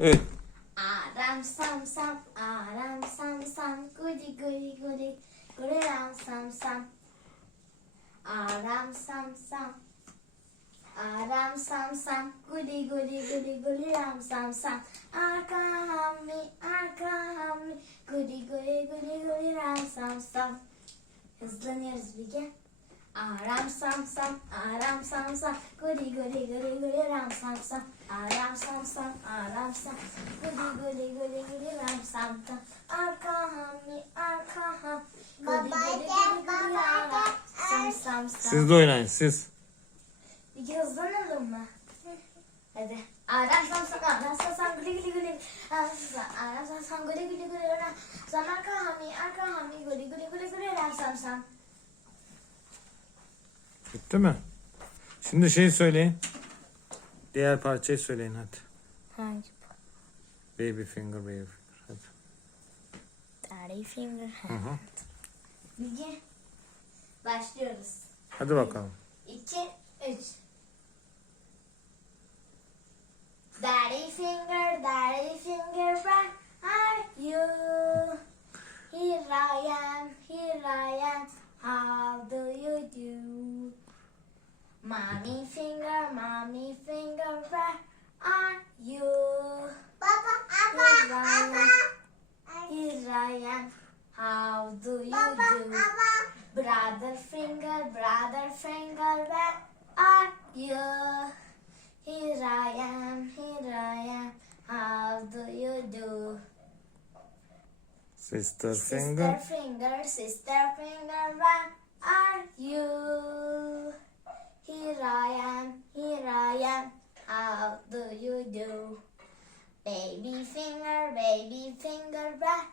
Evet. Aram sam sam, aram sam sam, goody goody goody, goody ram sam sam. Aram sam sam, aram sam sam, goody goody goody, goody ram sam sam. Arka hammi, arka hammi, goody goody goody, goody ram sam sam. Hızlanıyoruz Bilge. Aram sam sam, aram sam sam, goody goody goody goody ram sam sam. Aram sam sam, aram sam, goody goody goody goody ram sam sam. Arka hammi, arka ham, goody goody goody goody ram sam sam sam. Siz de oynayın siz. Bilge hızlanalım mı? Hadi. Aram sam sam, aram sam sam, goody goody goody, aram sam sam, aram sam sam, goody goody goody ram sam. Arka hammi, arka hammi, goody goody goody goody ram sam sam. Bitti mi? Şimdi şey söyleyin. Diğer parçayı söyleyin hadi. Hangi? Baby finger, baby finger. Hadi. Daddy finger Hı hı. Bilge. Başlıyoruz. Hadi bakalım. 2, 3. Do you Baba, do? Abba. Brother finger, brother finger, where are you? Here I am, here I am, how do you do? Sister finger, Sister finger. sister finger, where are you? Here I am, here I am, how do you do? Baby finger, baby finger, where